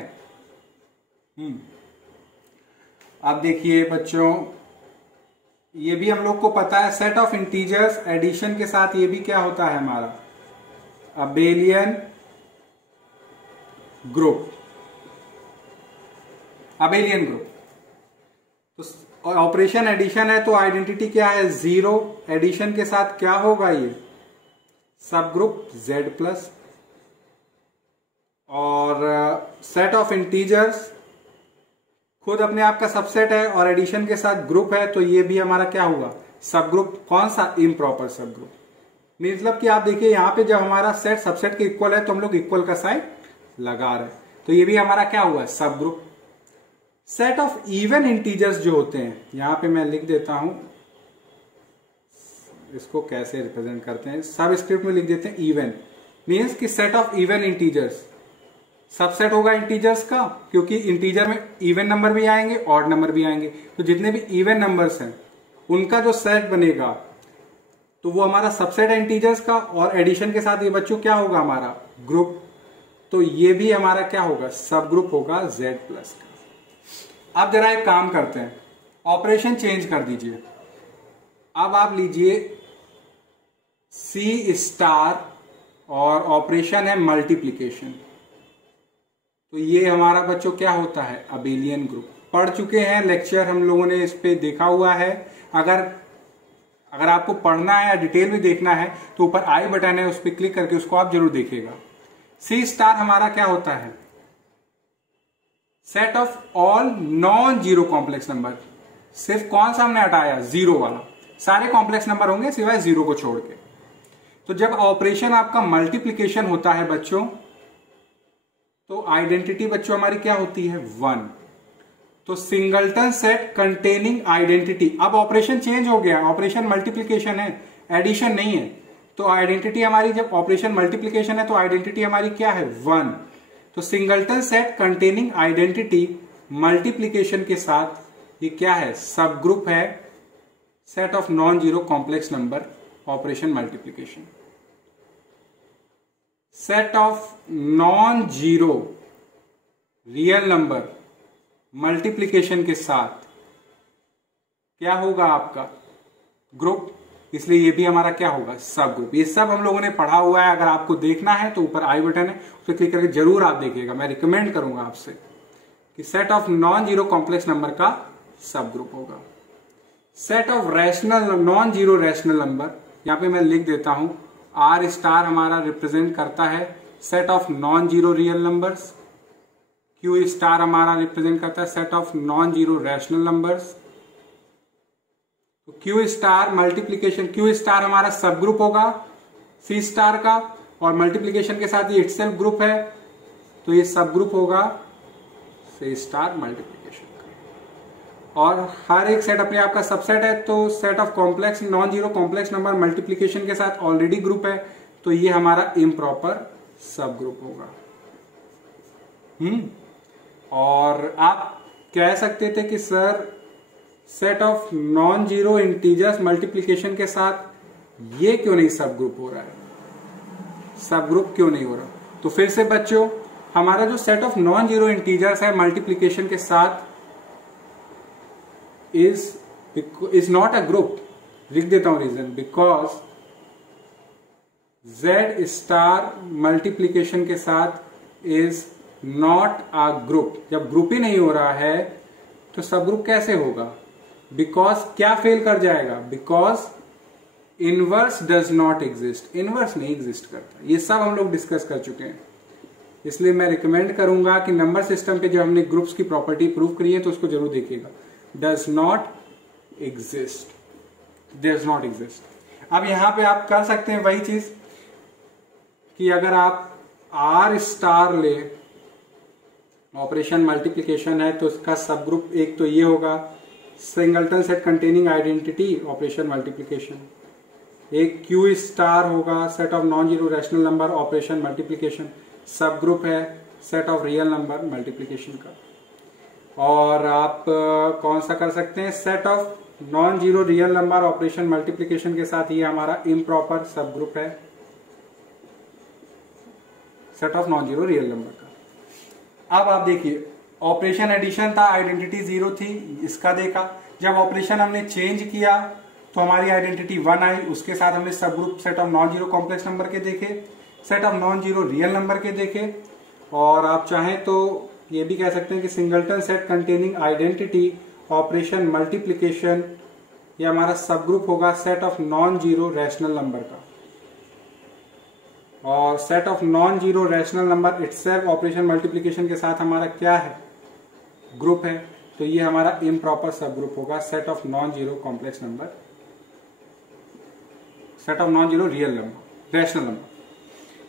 अब देखिए बच्चों, ये भी हम लोग को पता है सेट ऑफ इंटीजर्स एडिशन के साथ ये भी क्या होता है हमारा अबेलियन ग्रुप। अबेलियन ग्रुप तो ऑपरेशन एडिशन है, तो आइडेंटिटी क्या है 0। एडिशन के साथ क्या होगा ये सब ग्रुप Z+। और सेट ऑफ इंटीजर्स खुद अपने आप का सबसेट है और एडिशन के साथ ग्रुप है, तो ये भी हमारा क्या होगा सब ग्रुप। कौन सा इम्प्रॉपर सब ग्रुप। मतलब कि आप देखिए यहां पे जब हमारा सेट सबसेट के इक्वल है तो हम लोग इक्वल का साइन लगा रहे हैं, तो ये भी हमारा क्या हुआ सब group. Set of even integers जो होते हैं, यहां पे मैं लिख देता हूं इसको कैसे रिप्रेजेंट करते हैं, सब स्क्रिप्ट में लिख देते हैं इवन। मीन्स कि set of even integers subset होगा इंटीजर्स का, क्योंकि इंटीजर में इवन नंबर भी आएंगे ऑड नंबर भी आएंगे, तो जितने भी इवन नंबर्स हैं उनका जो सेट बनेगा तो वो हमारा सबसेट है इंटीजर्स का। और एडिशन के साथ ये बच्चों क्या होगा हमारा ग्रुप, तो ये भी हमारा क्या होगा सब ग्रुप होगा Z+ का। अब जरा एक काम करते हैं, ऑपरेशन चेंज कर दीजिए। अब आप लीजिए C* और ऑपरेशन है मल्टीप्लीकेशन, तो ये हमारा बच्चों क्या होता है अबेलियन ग्रुप। पढ़ चुके हैं लेक्चर, हम लोगों ने इस पे देखा हुआ है। अगर आपको पढ़ना है या डिटेल में देखना है तो ऊपर आई बटन है, उस पर क्लिक करके उसको आप जरूर देखिएगा। C* हमारा क्या होता है set of all non zero complex number. सिर्फ कौन सा हमने हटाया जीरो वाला, सारे कॉम्प्लेक्स नंबर होंगे सिवाय जीरो को छोड़ के। तो जब ऑपरेशन आपका मल्टीप्लीकेशन होता है बच्चों, तो आइडेंटिटी बच्चों हमारी क्या होती है 1। तो सिंगलटन सेट कंटेनिंग आइडेंटिटी। अब ऑपरेशन चेंज हो गया, ऑपरेशन मल्टीप्लीकेशन है एडिशन नहीं है, तो आइडेंटिटी हमारी जब ऑपरेशन मल्टीप्लीकेशन है तो आइडेंटिटी हमारी क्या है 1। तो singleton set containing identity multiplication के साथ ये क्या है सब ग्रुप है set of non zero complex number operation multiplication. Set of non zero real number multiplication के साथ क्या होगा आपका ग्रुप, इसलिए ये भी हमारा क्या होगा सब ग्रुप। ये सब हम लोगों ने पढ़ा हुआ है, अगर आपको देखना है तो ऊपर आई बटन है, उस पर क्लिक करके जरूर आप देखिएगा। मैं रिकमेंड करूंगा आपसे कि set of non zero complex number का सब ग्रुप होगा। Set of rational non zero rational number, यहां पे मैं लिख देता हूं R* हमारा रिप्रेजेंट करता है set of non zero real numbers. Q* हमारा रिप्रेजेंट करता है set of non zero rational numbers. तो Q* मल्टीप्लीकेशन, Q* हमारा सब ग्रुप होगा C* का, और मल्टीप्लीकेशन के साथ ये इटसेल्फ ग्रुप है, तो ये सब ग्रुप होगा C* मल्टीप्लीकेशन का। और हर एक सेट अपने आप का सबसेट है, तो set of complex non zero complex number multiplication के साथ ऑलरेडी ग्रुप है, तो ये हमारा इम्प्रॉपर सब ग्रुप होगा। और आप कह सकते थे कि sir set of non zero integers multiplication के साथ ये क्यों नहीं सब ग्रुप हो रहा है, सब ग्रुप क्यों नहीं हो रहा। तो फिर से बच्चों, हमारा जो set of non zero integers है मल्टीप्लीकेशन के साथ इज नॉट अ ग्रुप। लिख देता हूं रीजन, बिकॉज Z* मल्टीप्लीकेशन के साथ इज नॉट अ ग्रुप। जब ग्रुप ही नहीं हो रहा है तो सब ग्रुप कैसे होगा, बिकॉज क्या फेल कर जाएगा, because inverse does not exist. Inverse नहीं एग्जिस्ट करता, ये सब हम लोग डिस्कस कर चुके हैं। इसलिए मैं रिकमेंड करूंगा कि नंबर सिस्टम पे जो हमने ग्रुप्स की प्रॉपर्टी प्रूव करी है तो उसको जरूर देखिएगा। Does not exist, does not exist. अब यहां पे आप कर सकते हैं वही चीज कि अगर आप R* ले, ऑपरेशन मल्टीप्लीकेशन है तो इसका सब ग्रुप एक तो ये होगा singleton set containing identity operation multiplication, एक क्यू स्टार होगा set of non zero rational number operation multiplication, सब ग्रुप है set of real number multiplication का। और आप कौन सा कर सकते हैं, set of non zero real number operation multiplication के साथ ये हमारा इम्प्रॉपर सब ग्रुप है set of non zero real number का। अब आप देखिए ऑपरेशन एडिशन था, आइडेंटिटी 0 थी, इसका देखा। जब ऑपरेशन हमने चेंज किया तो हमारी आइडेंटिटी 1 आई, उसके साथ हमने सब group set of non zero complex number के देखे, set of non zero real number के देखे। और आप चाहें तो ये भी कह सकते हैं कि singleton set containing identity operation multiplication, ये हमारा सब ग्रुप होगा set of non zero rational number का। और set of non zero rational number itself operation multiplication के साथ हमारा क्या है, ग्रुप है, तो ये हमारा इम्प्रॉपर सब ग्रुप होगा set of non zero complex number, set of non zero real number rational number.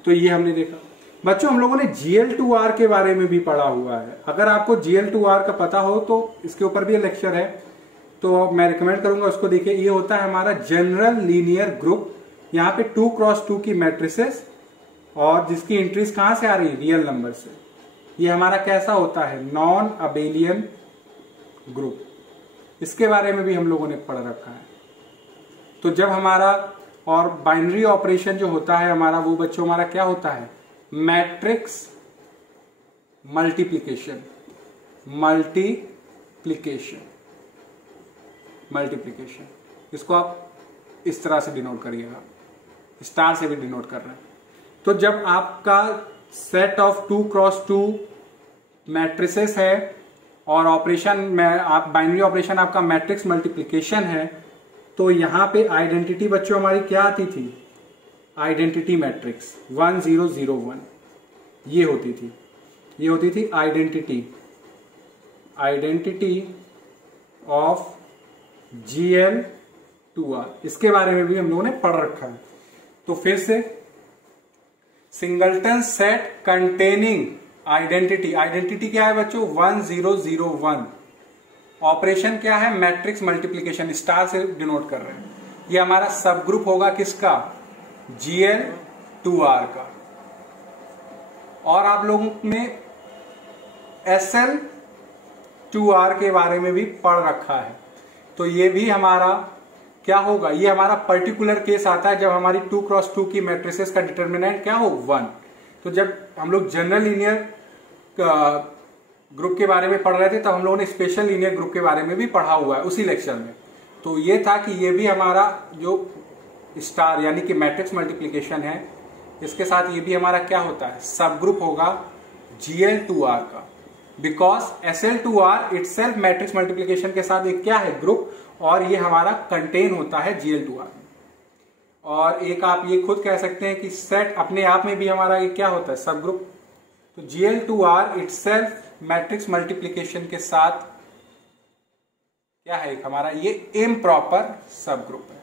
तो ये हमने देखा। बच्चों हम लोगों ने GL2R के बारे में भी पढ़ा हुआ है। अगर आपको GL2R का पता हो तो इसके ऊपर भी लेक्चर है, तो मैं रिकमेंड करूंगा उसको देखिए। ये होता है हमारा जनरल लीनियर ग्रुप, यहाँ पे 2x2 की मैट्रिसेस और जिसकी एंट्रीज कहां से आ रही है, रियल नंबर से। ये हमारा कैसा होता है, नॉन अबेलियन ग्रुप। इसके बारे में भी हम लोगों ने पढ़ रखा है। तो जब हमारा और बाइनरी ऑपरेशन जो होता है हमारा, वो बच्चों हमारा क्या होता है, मैट्रिक्स मल्टीप्लीकेशन, मल्टीप्लीकेशन। इसको आप इस तरह से डिनोट करिएगा, स्टार से भी डिनोट कर रहे हैं। तो जब आपका सेट ऑफ 2x2 मैट्रिसेस है और ऑपरेशन में आप बाइनरी ऑपरेशन आपका मैट्रिक्स मल्टीप्लीकेशन है, तो यहां पे आइडेंटिटी बच्चों हमारी क्या आती थी, आइडेंटिटी मैट्रिक्स 1 0 0 1 ये होती थी, ये होती थी आइडेंटिटी ऑफ GL2R। इसके बारे में भी हम लोगों ने पढ़ रखा है। तो फिर से singleton set containing identity, identity क्या है बच्चों, 1 0 0 1। ऑपरेशन क्या है, मैट्रिक्स मल्टीप्लीकेशन, स्टार से डिनोट कर रहे हैं। ये हमारा सब ग्रुप होगा किसका, GL2R का। और आप लोगों ने SL2R के बारे में भी पढ़ रखा है। तो ये भी हमारा क्या होगा, ये हमारा पर्टिकुलर केस आता है जब हमारी 2x2 की मैट्रिसेस का डिटर्मिनेंट क्या हो, 1। तो जब हम लोग जनरल लीनियर ग्रुप के बारे में पढ़ रहे थे, तब हम लोगों ने स्पेशल लीनियर ग्रुप के बारे में भी पढ़ा हुआ है उसी लेक्चर में। तो ये था कि ये भी हमारा जो स्टार यानी कि मैट्रिक्स मल्टीप्लीकेशन है, इसके साथ ये भी हमारा क्या होता है, सब ग्रुप होगा GL2R का। Because SL2R itself matrix multiplication के साथ एक क्या है, ग्रुप, और ये हमारा कंटेन होता है GL2R। और एक आप ये खुद कह सकते हैं कि सेट अपने आप में भी हमारा ये क्या होता है, सब ग्रुप। तो GL2R इटसेल्फ मैट्रिक्स मल्टीप्लीकेशन के साथ क्या है, एक हमारा ये इम्प्रॉपर सब ग्रुप है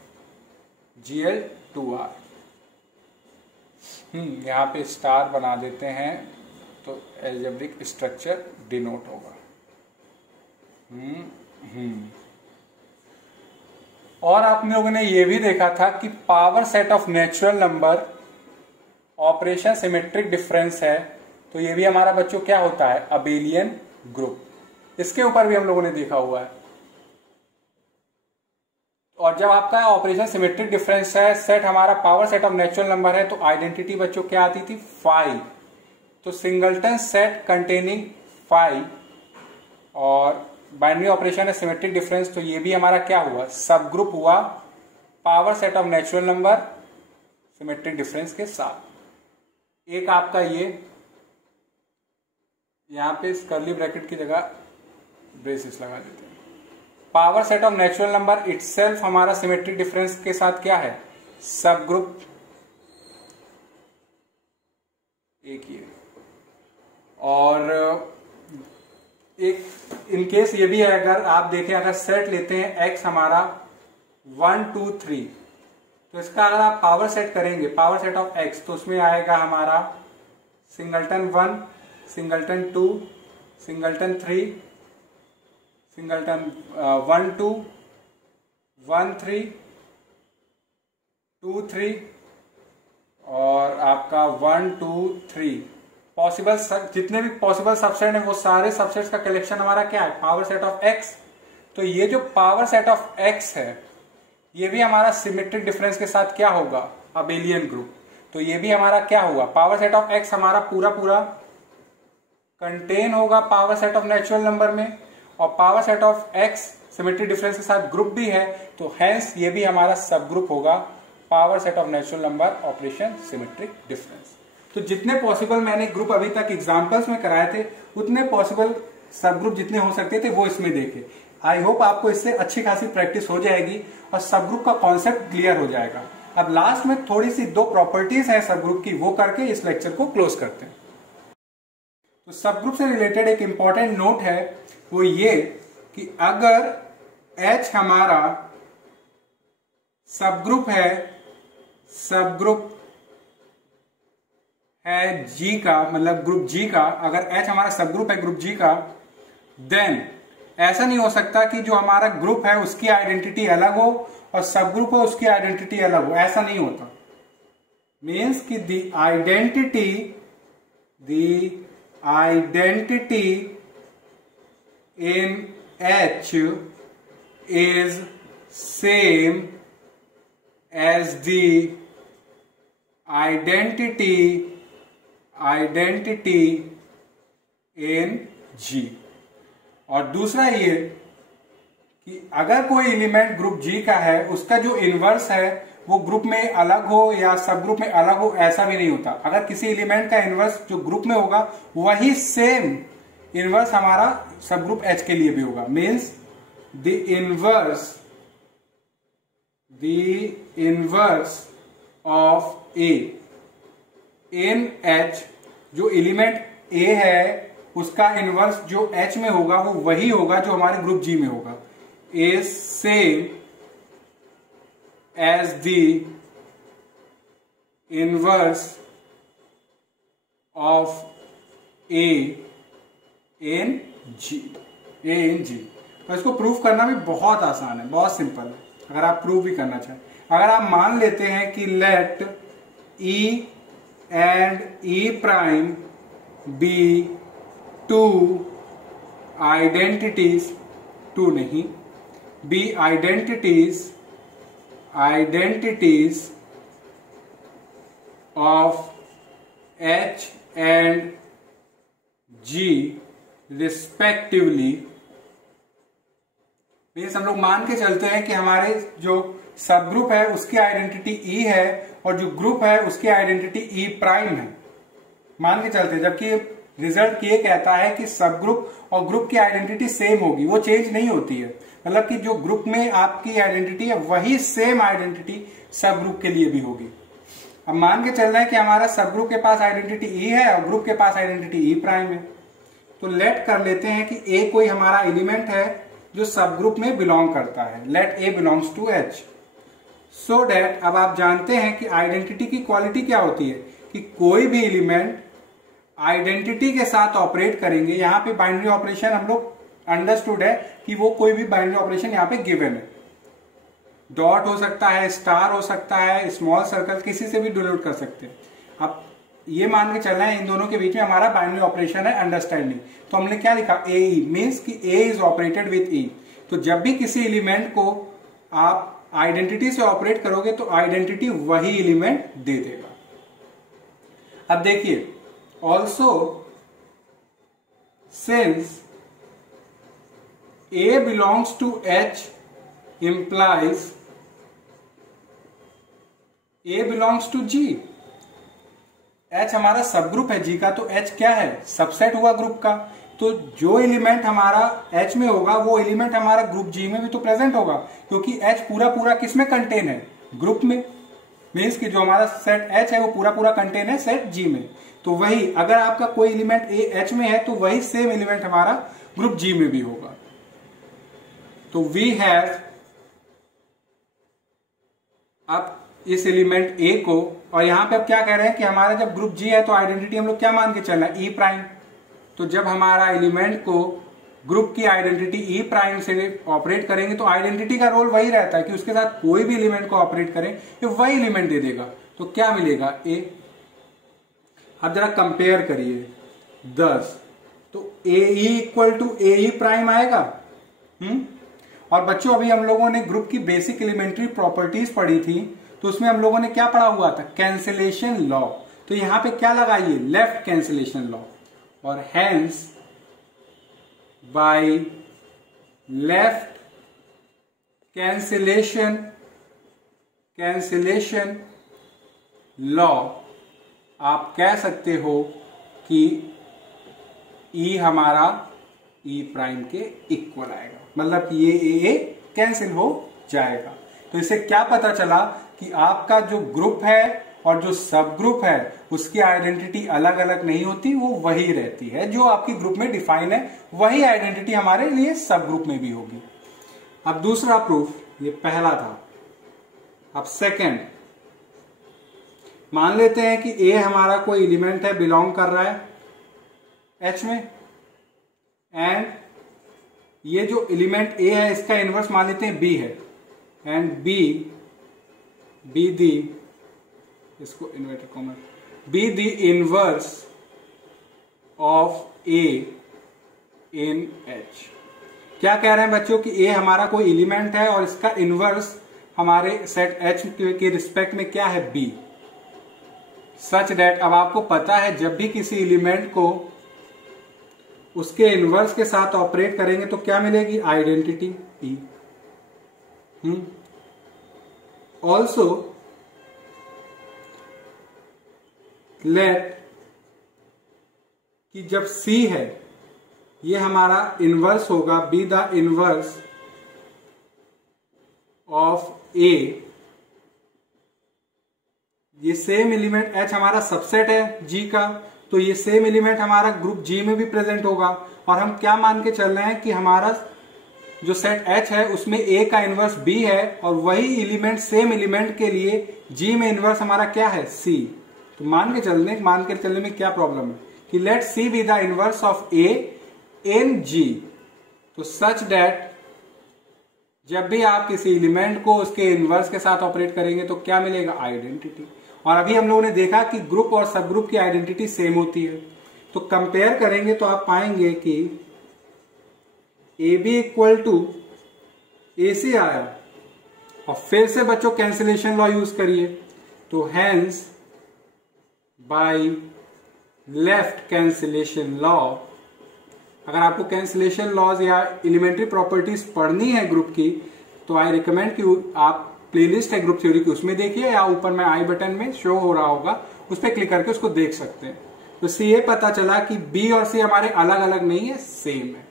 GL2R। यहां पे स्टार बना देते हैं तो एल्जेब्रिक स्ट्रक्चर डिनोट होगा। और आप लोगों ने यह भी देखा था कि power set of natural number operation symmetric difference है, तो ये भी हमारा बच्चों क्या होता है, अबेलियन ग्रुप। इसके ऊपर भी हम लोगों ने देखा हुआ है। और जब आपका ऑपरेशन सिमेट्रिक डिफरेंस है, सेट हमारा power set of natural number है, तो आइडेंटिटी बच्चों क्या आती थी, 5। तो सिंगलटन सेट कंटेनिंग 5 और बाइनरी ऑपरेशन है सिमेट्रिक डिफरेंस, तो ये भी हमारा क्या हुआ, सब ग्रुप हुआ power set of natural number symmetric difference के साथ। एक आपका ये यहां पे इस कर्ली ब्रैकेट की जगह ब्रेसेस लगा देते हैं। Power set of natural number itself हमारा सिमेट्रिक डिफरेंस के साथ क्या है, सब ग्रुप एक ही है। और एक इनकेस ये भी है, अगर आप देखें, अगर सेट लेते हैं x हमारा 1 2 3, तो इसका अगर आप पावर सेट करेंगे, पावर सेट ऑफ x, तो उसमें आएगा हमारा सिंगलटन 1, सिंगलटन 2, सिंगलटन 3, सिंगलटन 1 2 1 3 2 3 और आपका 1 2 3 पॉसिबल जितने भी पॉसिबल सबसेट है वो सारे सबसेट्स का कलेक्शन हमारा क्या है, पावर सेट ऑफ एक्स। तो ये जो पावर सेट ऑफ एक्स है ये भी हमारा सिमेट्रिक डिफरेंस के साथ क्या होगा, अबेलियन ग्रुप। तो ये भी हमारा क्या होगा, पावर सेट ऑफ एक्स हमारा पूरा पूरा कंटेन होगा power set of natural number में, और power set of x symmetric difference के साथ ग्रुप भी है, तो हेंस ये भी हमारा सब ग्रुप होगा power set of natural number operation symmetric difference. तो जितने पॉसिबल मैंने ग्रुप अभी तक एग्जांपल्स में कराए थे उतने पॉसिबल सब ग्रुप जितने हो सकते थे वो इसमें देखे। आई होप आपको इससे अच्छी खासी प्रैक्टिस हो जाएगी और सब ग्रुप का कॉन्सेप्ट क्लियर हो जाएगा। अब लास्ट में थोड़ी सी 2 प्रॉपर्टीज है सब ग्रुप की, वो करके इस लेक्चर को क्लोज करते हैं। तो सब ग्रुप से रिलेटेड एक इंपॉर्टेंट नोट है, वो ये कि अगर H हमारा सब ग्रुप है G का, मतलब ग्रुप G का, अगर H हमारा सब ग्रुप है ग्रुप G का, देन ऐसा नहीं हो सकता कि जो हमारा ग्रुप है उसकी आइडेंटिटी अलग हो और सब ग्रुप है उसकी आइडेंटिटी अलग हो, ऐसा नहीं होता। मीन्स कि the identity in H is same as the identity in G। और दूसरा ये कि अगर कोई एलिमेंट ग्रुप G का है उसका जो इनवर्स है वो ग्रुप में अलग हो या सब ग्रुप में अलग हो, ऐसा भी नहीं होता। अगर किसी एलिमेंट का इनवर्स जो ग्रुप में होगा वही सेम इनवर्स हमारा सब ग्रुप H के लिए भी होगा। Means the inverse of A in H, जो एलिमेंट A है उसका इनवर्स जो H में होगा वो वही होगा जो हमारे ग्रुप G में होगा, is same as the inverse of A in G। तो इसको प्रूव करना भी बहुत आसान है, बहुत सिंपल है, अगर आप प्रूव भी करना चाहें। अगर आप मान लेते हैं कि let E and E prime be two identities, two नहीं, be identities of H and G respectively. Means हम लोग मान के चलते हैं कि हमारे जो सब ग्रुप है उसकी आइडेंटिटी E है और जो ग्रुप है उसकी आइडेंटिटी E प्राइम है, मान के चलते हैं। जबकि रिजल्ट ये कहता है कि सब ग्रुप और ग्रुप की आइडेंटिटी सेम होगी, वो चेंज नहीं होती है। मतलब कि जो ग्रुप में आपकी आइडेंटिटी है वही सेम आइडेंटिटी सब ग्रुप के लिए भी होगी। अब मान के चल रहा है कि हमारा सब ग्रुप के पास आइडेंटिटी E है और ग्रुप के पास आइडेंटिटी E प्राइम है। तो लेट कर लेते हैं कि A कोई हमारा एलिमेंट है जो सब ग्रुप में बिलोंग करता है, let A belongs to H, so that अब आप जानते हैं कि आइडेंटिटी की क्वालिटी क्या होती है कि कोई भी एलिमेंट आइडेंटिटी के साथ ऑपरेट करेंगे। यहां पे बाइनरी ऑपरेशन हम लोग अंडरस्टूड है कि वो कोई भी बाइनरी ऑपरेशन यहां पे गिवन है, डॉट हो सकता है, स्टार हो सकता है, स्मॉल सर्कल, किसी से भी डिनोट कर सकते हैं। अब ये मान के चलना है इन दोनों के बीच में हमारा बाइनरी ऑपरेशन है अंडरस्टैंडिंग। तो हमने क्या लिखा, ए ई, मीन्स कि ए इज ऑपरेटेड विथ ई। तो जब भी किसी एलिमेंट को आप आइडेंटिटी से ऑपरेट करोगे तो आइडेंटिटी वही एलिमेंट दे देगा। अब देखिए, also since A belongs to H implies A belongs to G। H हमारा सब ग्रुप है G का, तो H क्या है, सबसेट हुआ ग्रुप का। तो जो एलिमेंट हमारा H में होगा वो एलिमेंट हमारा ग्रुप G में भी तो प्रेजेंट होगा, क्योंकि H पूरा पूरा किस में कंटेन है, ग्रुप में। मीन्स कि जो हमारा सेट H है वो पूरा पूरा कंटेन है सेट G में। तो वही अगर आपका कोई एलिमेंट H में है तो वही सेम एलिमेंट हमारा ग्रुप G में भी होगा। तो वी हैव अब इस एलिमेंट A को, और यहां पे अब क्या कह रहे हैं कि हमारा जब ग्रुप G है तो आइडेंटिटी हम लोग क्या मान के चलना है, E प्राइम। तो जब हमारा एलिमेंट को ग्रुप की आइडेंटिटी ई प्राइम से ऑपरेट करेंगे तो आइडेंटिटी का रोल वही रहता है कि उसके साथ कोई भी एलिमेंट को ऑपरेट करें ये वही एलिमेंट दे देगा। तो क्या मिलेगा ए। अब जरा कंपेयर करिए 10 तो A equal to A E prime आएगा। और बच्चों अभी हम लोगों ने ग्रुप की बेसिक एलिमेंट्री प्रॉपर्टीज पढ़ी थी तो उसमें हम लोगों ने क्या पढ़ा हुआ था, कैंसिलेशन लॉ। तो यहां पे क्या लगाइए, लेफ्ट कैंसिलेशन लॉ, और hence by left cancellation law आप कह सकते हो कि ई हमारा ई प्राइम के इक्वल आएगा, मतलब कि ये ए कैंसिल हो जाएगा। तो इससे क्या पता चला कि आपका जो ग्रुप है और जो सब ग्रुप है उसकी आइडेंटिटी अलग अलग नहीं होती, वो वही रहती है। जो आपकी ग्रुप में डिफाइन है वही आइडेंटिटी हमारे लिए सब ग्रुप में भी होगी। अब दूसरा प्रूफ, ये पहला था। अब सेकंड, मान लेते हैं कि ए हमारा कोई एलिमेंट है, बिलोंग कर रहा है एच में, एंड ये जो एलिमेंट ए है इसका इनवर्स मान लेते हैं बी है, एंड बी दी, इसको inverted comma, B the inverse of A in H. क्या कह रहे हैं बच्चों कि ए हमारा कोई एलिमेंट है और इसका इनवर्स हमारे सेट एच के रिस्पेक्ट में क्या है, बी, सच दैट। अब आपको पता है जब भी किसी एलिमेंट को उसके इनवर्स के साथ ऑपरेट करेंगे तो क्या मिलेगी, आइडेंटिटी ई। ऑल्सो लेट कि जब C है ये हमारा इनवर्स होगा, बी द इनवर्स ऑफ ए। ये सेम एलिमेंट H हमारा सबसेट है G का, तो ये सेम एलिमेंट हमारा ग्रुप G में भी प्रेजेंट होगा। और हम क्या मान के चल रहे हैं कि हमारा जो सेट H है उसमें A का इनवर्स B है, और वही एलिमेंट सेम एलिमेंट के लिए G में इनवर्स हमारा क्या है, C। तो मान के चलने में क्या प्रॉब्लम है कि let C be the inverse of A in G। तो सच दैट जब भी आप किसी एलिमेंट को उसके इनवर्स के साथ ऑपरेट करेंगे तो क्या मिलेगा, आइडेंटिटी। और अभी हम लोगों ने देखा कि ग्रुप और सब ग्रुप की आइडेंटिटी सेम होती है। तो कंपेयर करेंगे तो आप पाएंगे कि ए बी इक्वल टू ए सी आया, और फिर से बच्चों कैंसिलेशन लॉ यूज करिए। तो hence by left cancellation law, अगर आपको कैंसिलेशन लॉज या एलिमेंट्री प्रॉपर्टीज पढ़नी है ग्रुप की तो आई रिकमेंड कि आप प्लेलिस्ट है ग्रुप थ्योरी की, उसमें देखिए, या ऊपर में आई बटन में शो हो रहा होगा उस पर क्लिक करके उसको देख सकते हैं। तो सी ये पता चला कि बी और सी हमारे अलग अलग नहीं है, सेम है।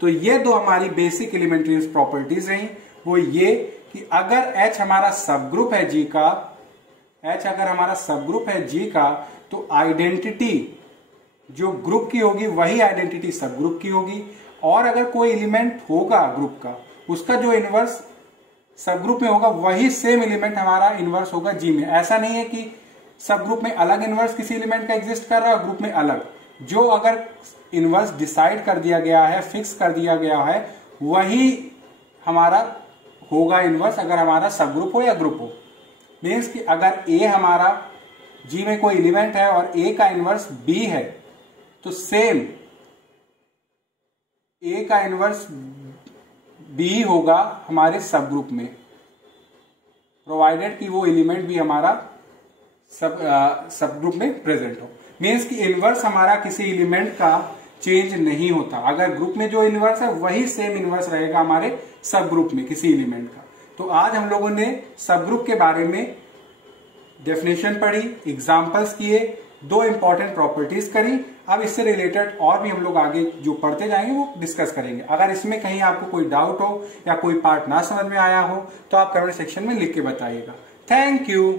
तो ये दो हमारी बेसिक एलिमेंट्री प्रॉपर्टीज रही, वो ये कि अगर एच हमारा सब ग्रुप है जी का, एच अगर हमारा सब ग्रुप है जी का, तो आइडेंटिटी जो ग्रुप की होगी वही आइडेंटिटी सब ग्रुप की होगी। और अगर कोई एलिमेंट होगा ग्रुप का, उसका जो इनवर्स सब ग्रुप में होगा वही सेम एलिमेंट हमारा इनवर्स होगा जी में। ऐसा नहीं है कि सब ग्रुप में अलग इनवर्स किसी एलिमेंट का एग्जिस्ट कर रहा है और ग्रुप में अलग। जो अगर इनवर्स डिसाइड कर दिया गया है, फिक्स कर दिया गया है, वही हमारा होगा इनवर्स, अगर हमारा सब ग्रुप हो या ग्रुप हो। मीन्स कि अगर ए हमारा जी में कोई एलिमेंट है और ए का इनवर्स बी है, तो सेम ए का इनवर्स बी होगा हमारे सब ग्रुप में, प्रोवाइडेड कि वो एलिमेंट भी हमारा सब ग्रुप में प्रेजेंट हो। मीन्स कि इनवर्स हमारा किसी एलिमेंट का चेंज नहीं होता, अगर ग्रुप में जो इनवर्स है वही सेम इनवर्स रहेगा हमारे सब ग्रुप में किसी एलिमेंट का। तो आज हम लोगों ने सब ग्रुप के बारे में डेफिनेशन पढ़ी, एग्जाम्पल्स किए, दो इंपॉर्टेंट प्रॉपर्टीज करी। अब इससे रिलेटेड और भी हम लोग आगे जो पढ़ते जाएंगे वो डिस्कस करेंगे। अगर इसमें कहीं आपको कोई डाउट हो या कोई पार्ट ना समझ में आया हो तो आप कमेंट सेक्शन में लिख के बताइएगा। Thank you.